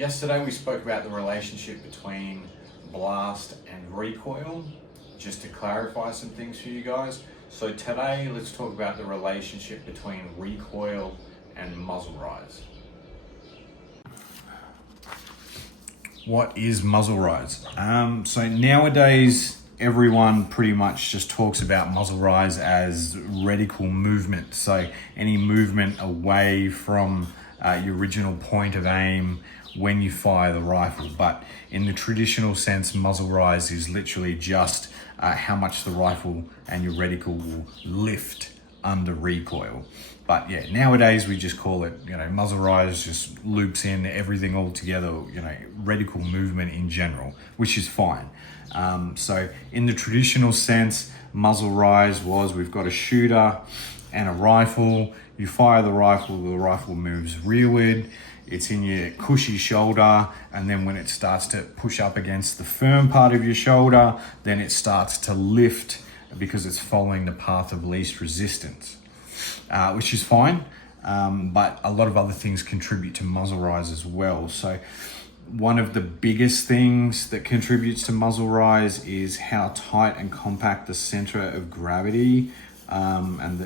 Yesterday we spoke about the relationship between blast and recoil, just to clarify some things for you guys. So today let's talk about the relationship between recoil and muzzle rise. What is muzzle rise? So nowadays everyone pretty much just talks about muzzle rise as reticle movement. So any movement away from your original point of aim when you fire the rifle. But in the traditional sense, muzzle rise is literally just how much the rifle and your reticle will lift under recoil. But yeah, nowadays we just call it, muzzle rise just loops in everything all together, reticle movement in general, which is fine. So in the traditional sense, muzzle rise was we've got a shooter and a rifle. You fire the rifle moves rearward. It's in your cushy shoulder, and then when it starts to push up against the firm part of your shoulder, then it starts to lift because it's following the path of least resistance, which is fine. But a lot of other things contribute to muzzle rise as well. So one of the biggest things that contributes to muzzle rise is how tight and compact the center of gravity and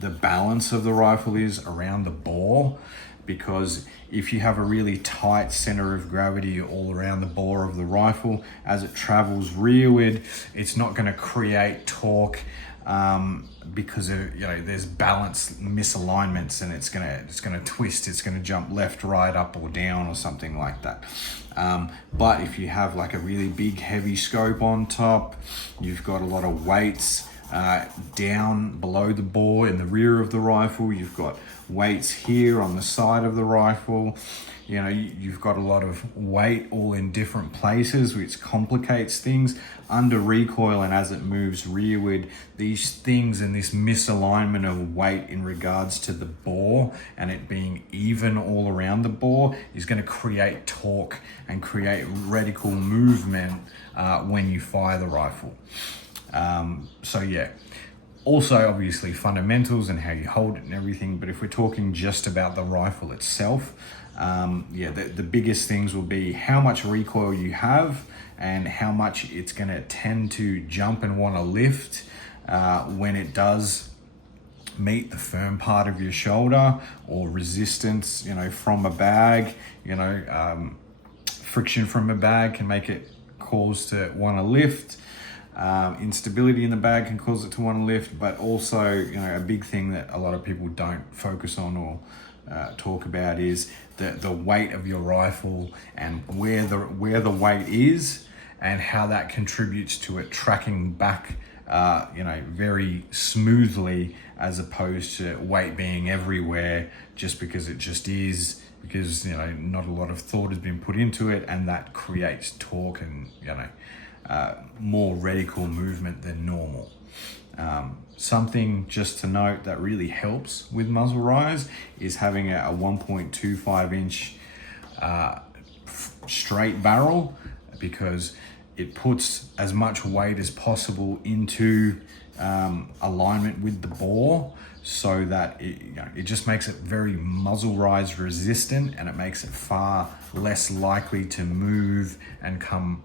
the balance of the rifle is around the bore. Because if you have a really tight center of gravity all around the bore of the rifle, as it travels rearward, it's not going to create torque because of, there's balance misalignments, and it's going to twist, it's going to jump left, right, up or down or something like that. But if you have like a really big heavy scope on top, you've got a lot of weights down below the bore in the rear of the rifle, you've got weights here on the side of the rifle, you've got a lot of weight all in different places, which complicates things under recoil. And as it moves rearward, these things and this misalignment of weight in regards to the bore and it being even all around the bore is going to create torque and create reticle movement when you fire the rifle. So yeah, also obviously fundamentals and how you hold it and everything. But if we're talking just about the rifle itself, the biggest things will be how much recoil you have and how much it's going to tend to jump and want to lift when it does meet the firm part of your shoulder, or resistance, from a bag, friction from a bag can make it cause to want to lift. Instability in the bag can cause it to want to lift, but also, a big thing that a lot of people don't focus on or talk about is the weight of your rifle and where the weight is and how that contributes to it tracking back, very smoothly, as opposed to weight being everywhere just because it just is, because, not a lot of thought has been put into it, and that creates torque and, more reticle movement than normal. Something just to note that really helps with muzzle rise is having a 1.25 inch straight barrel, because it puts as much weight as possible into alignment with the bore, so that it just makes it very muzzle rise resistant, and it makes it far less likely to move and come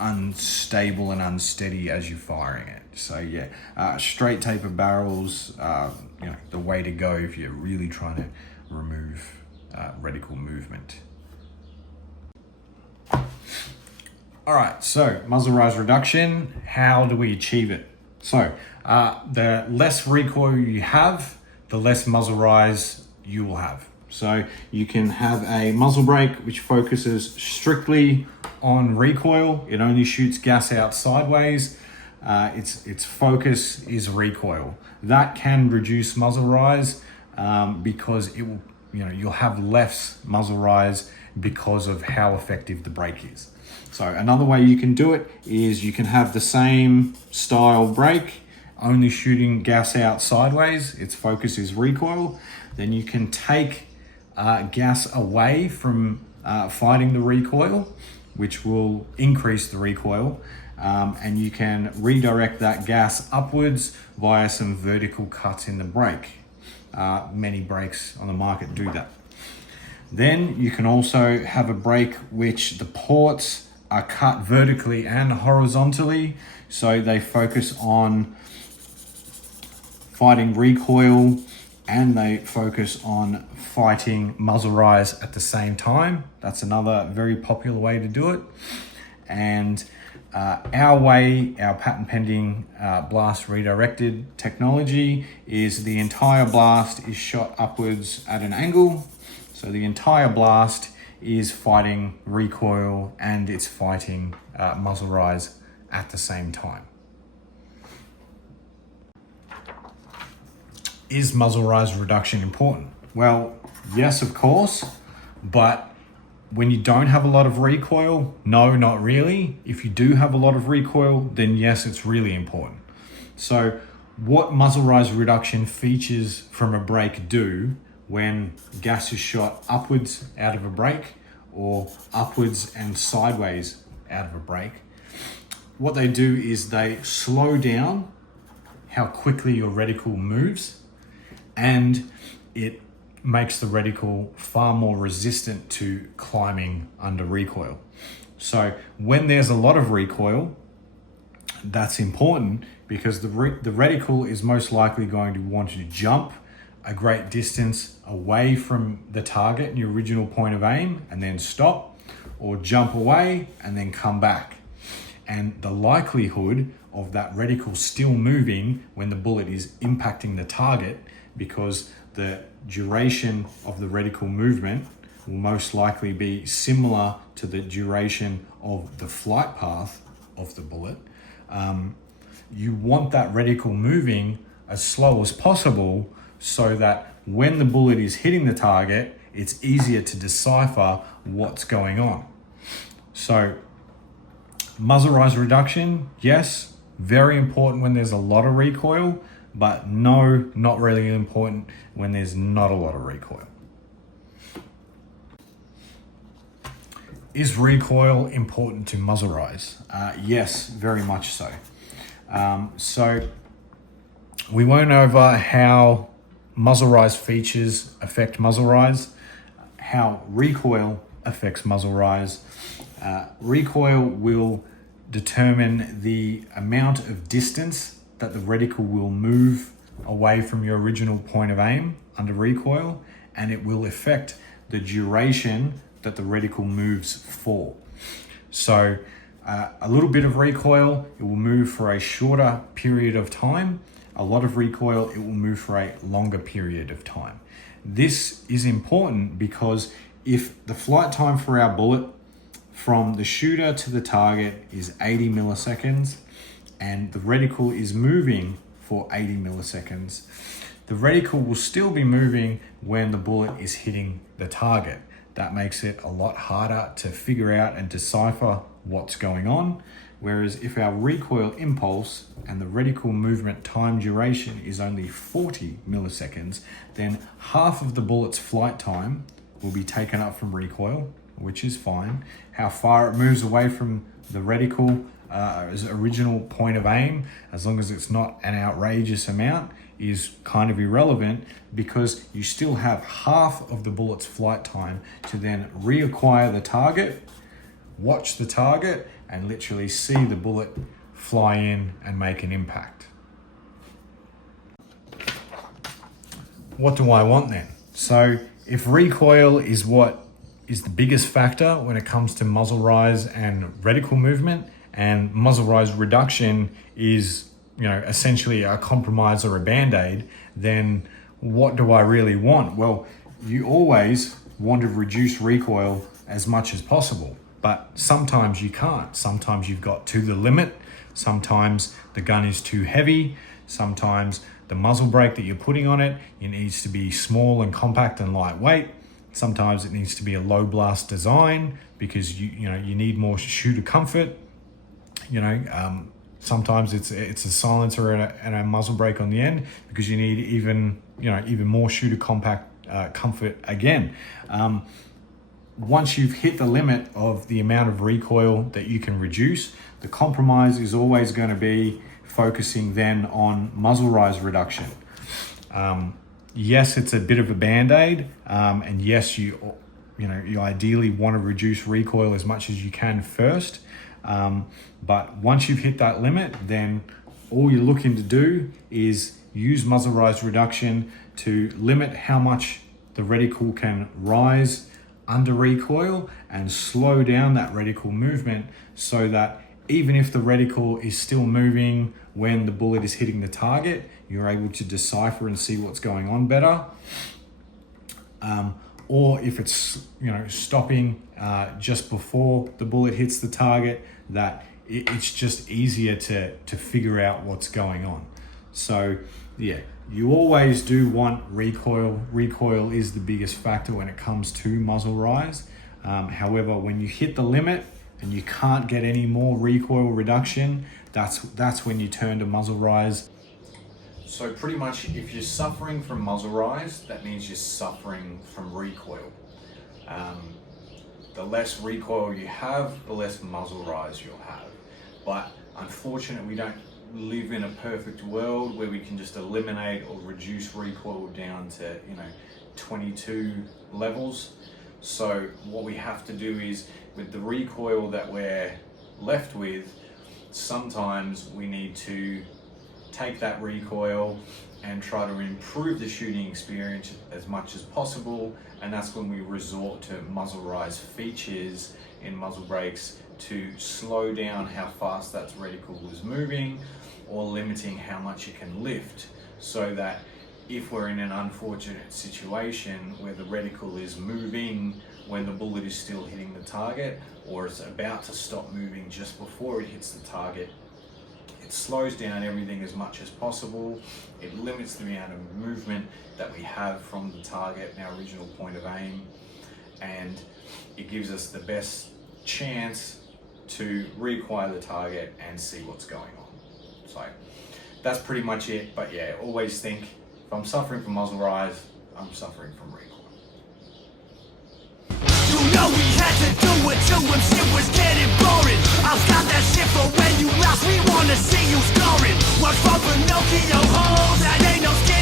unstable and unsteady as you're firing it. So yeah, straight taper barrels, the way to go if you're really trying to remove reticle movement. All right, so muzzle rise reduction, how do we achieve it? So the less recoil you have, the less muzzle rise you will have. So you can have a muzzle brake which focuses strictly on recoil. It only shoots gas out sideways. Its focus is recoil. That can reduce muzzle rise because it will, you'll have less muzzle rise because of how effective the brake is. So another way you can do it is you can have the same style brake, only shooting gas out sideways. Its focus is recoil. Then you can take gas away from fighting the recoil, which will increase the recoil, and you can redirect that gas upwards via some vertical cuts in the brake. Many brakes on the market do that. Then you can also have a brake which the ports are cut vertically and horizontally, so they focus on fighting recoil and they focus on fighting muzzle rise at the same time. That's another very popular way to do it. And our patent pending blast redirected technology is the entire blast is shot upwards at an angle. So the entire blast is fighting recoil and it's fighting muzzle rise at the same time. Is muzzle rise reduction important? Well, yes, of course, but when you don't have a lot of recoil, no, not really. If you do have a lot of recoil, then yes, it's really important. So what muzzle rise reduction features from a brake do when gas is shot upwards out of a brake or upwards and sideways out of a brake? What they do is they slow down how quickly your reticle moves, and it makes the reticle far more resistant to climbing under recoil. So when there's a lot of recoil, that's important because the reticle is most likely going to want to jump a great distance away from the target and your original point of aim and then stop, or jump away and then come back. And the likelihood of that reticle still moving when the bullet is impacting the target, because the duration of the reticle movement will most likely be similar to the duration of the flight path of the bullet. You want that reticle moving as slow as possible so that when the bullet is hitting the target, it's easier to decipher what's going on. So muzzle rise reduction, yes, very important when there's a lot of recoil, but no, not really important when there's not a lot of recoil. Is recoil important to muzzle rise? Yes, very much so. So we went over how muzzle rise features affect muzzle rise, how recoil affects muzzle rise. Recoil will determine the amount of distance that the reticle will move away from your original point of aim under recoil, and it will affect the duration that the reticle moves for. So a little bit of recoil, it will move for a shorter period of time. A lot of recoil, it will move for a longer period of time. This is important because if the flight time for our bullet from the shooter to the target is 80 milliseconds, and the reticle is moving for 80 milliseconds, the reticle will still be moving when the bullet is hitting the target. That makes it a lot harder to figure out and decipher what's going on. Whereas if our recoil impulse and the reticle movement time duration is only 40 milliseconds, then half of the bullet's flight time will be taken up from recoil, which is fine. How far it moves away from the reticle as original point of aim, as long as it's not an outrageous amount, is kind of irrelevant, because you still have half of the bullet's flight time to then reacquire the target, watch the target, and literally see the bullet fly in and make an impact. What do I want then? So if recoil is what is the biggest factor when it comes to muzzle rise and reticle movement, and muzzle rise reduction is, essentially a compromise or a band-aid, then what do I really want? Well, you always want to reduce recoil as much as possible, but sometimes you can't. Sometimes you've got to the limit. Sometimes the gun is too heavy. Sometimes the muzzle brake that you're putting on it, needs to be small and compact and lightweight. Sometimes it needs to be a low blast design because you need more shooter comfort. Sometimes it's a silencer and a muzzle brake on the end because you need even more shooter compact comfort again. Once you've hit the limit of the amount of recoil that you can reduce, the compromise is always going to be focusing then on muzzle rise reduction. Yes, it's a bit of a band-aid, and yes, you you ideally want to reduce recoil as much as you can first. But once you've hit that limit, then all you're looking to do is use muzzle rise reduction to limit how much the reticle can rise under recoil and slow down that reticle movement, so that even if the reticle is still moving when the bullet is hitting the target, you're able to decipher and see what's going on better. Or if it's stopping just before the bullet hits the target, that it's just easier to figure out what's going on. So yeah, you always do want recoil. Recoil is the biggest factor when it comes to muzzle rise. However, when you hit the limit and you can't get any more recoil reduction, that's when you turn to muzzle rise. So pretty much, if you're suffering from muzzle rise, that means you're suffering from recoil. The less recoil you have, the less muzzle rise you'll have. But unfortunately, we don't live in a perfect world where we can just eliminate or reduce recoil down to 22 levels. So what we have to do is, with the recoil that we're left with, sometimes we need to take that recoil and try to improve the shooting experience as much as possible, and that's when we resort to muzzle rise features in muzzle brakes to slow down how fast that reticle is moving, or limiting how much it can lift, so that if we're in an unfortunate situation where the reticle is moving when the bullet is still hitting the target, or it's about to stop moving just before it hits the target, it slows down everything as much as possible. It limits the amount of movement that we have from the target in our original point of aim, and it gives us the best chance to reacquire the target and see what's going on. So that's pretty much it. But yeah, always think, if I'm suffering from muzzle rise, I'm suffering from recoil. We had to do it to him, shit was getting boring. I've got that shit for when you lost, we wanna see you scoring. Work for Pinocchio.